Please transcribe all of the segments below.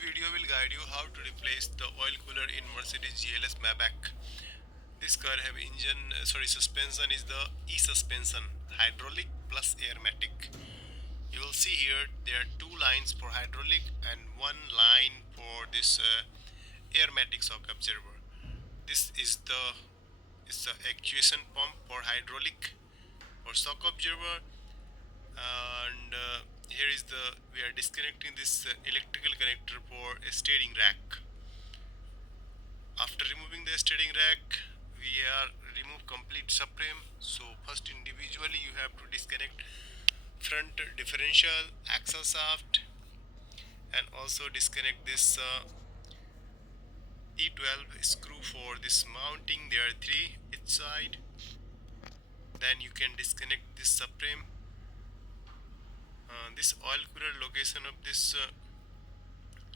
video will guide you how to replace the oil cooler in Mercedes GLS Maybach. This car have suspension is the e-suspension, hydraulic plus airmatic. You will see here there are two lines for hydraulic and one line for this airmatic shock absorber. This is the actuation pump for hydraulic or shock absorber, and here is the we are disconnecting this electrical connector for a steering rack. After removing the steering rack, we are remove complete subframe. So first individually you have to disconnect front differential, axle shaft, and also disconnect this E12 screw for this mounting. There are three each side. Then you can disconnect this subframe. This oil cooler location of this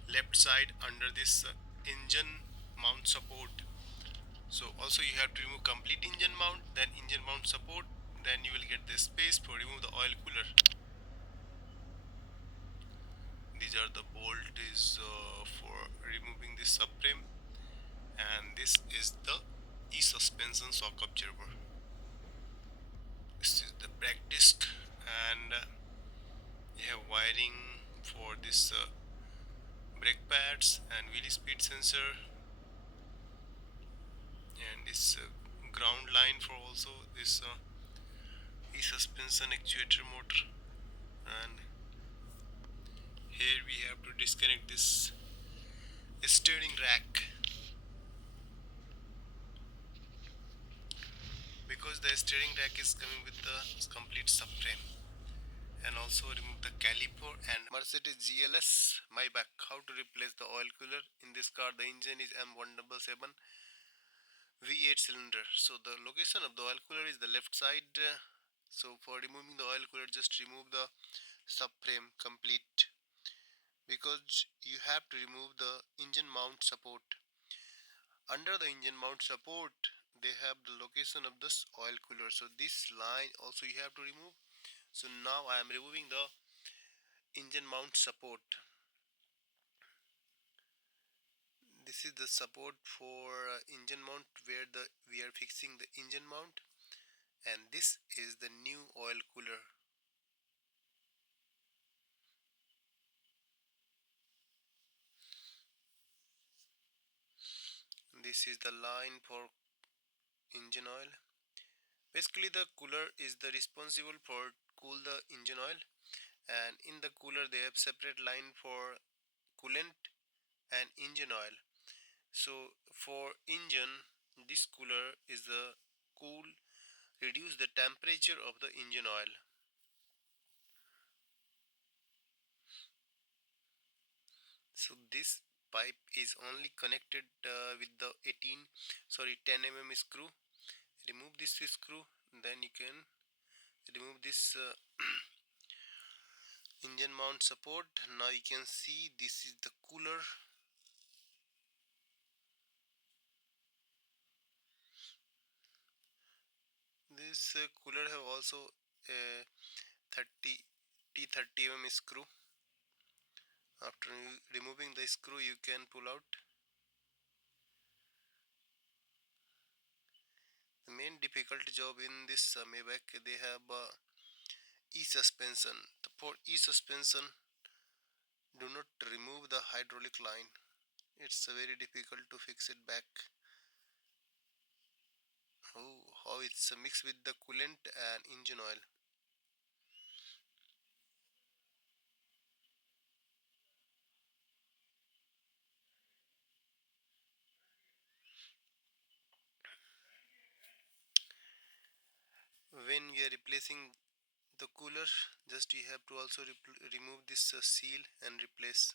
left side under this engine mount support. So also you have to remove complete engine mount, then engine mount support, then you will get the space to remove the oil cooler. These are the bolt is for removing this subframe, and this is the e-suspension shock absorber. This is the brake disc, and you have wiring for this brake pads and wheel speed sensor, and this ground line for also this e-suspension actuator motor. And here we have to disconnect this steering rack because the steering rack is coming with the complete subframe, and also remove the caliper and Mercedes GLS Maybach. How to replace the oil cooler in this car? The engine is M177 V8 cylinder. So the location of the oil cooler is the left side. So for removing the oil cooler, just remove the subframe complete, because you have to remove the engine mount support. Under the engine mount support, they have the location of this oil cooler. So this line also you have to remove. So now I am removing the engine mount support. This is the support for engine mount where the we are fixing the engine mount, and this is the new oil cooler. This is the line for engine oil. Basically the cooler is the responsible for cool the engine oil, and in the cooler they have separate line for coolant and engine oil. So for engine, this cooler is the cool reduce the temperature of the engine oil. So this pipe is only connected with the 10 screw. Remove this screw, then you can remove this engine mount support. Now you can see this is the cooler. This cooler have also a 30 T30 screw. After removing the screw, you can pull out. The main difficult job in this Maybach, they have e-suspension. For e-suspension, do not remove the hydraulic line. It's very difficult to fix it back. How it's mixed with the coolant and engine oil. When we are replacing the cooler, just you have to also remove this seal and replace.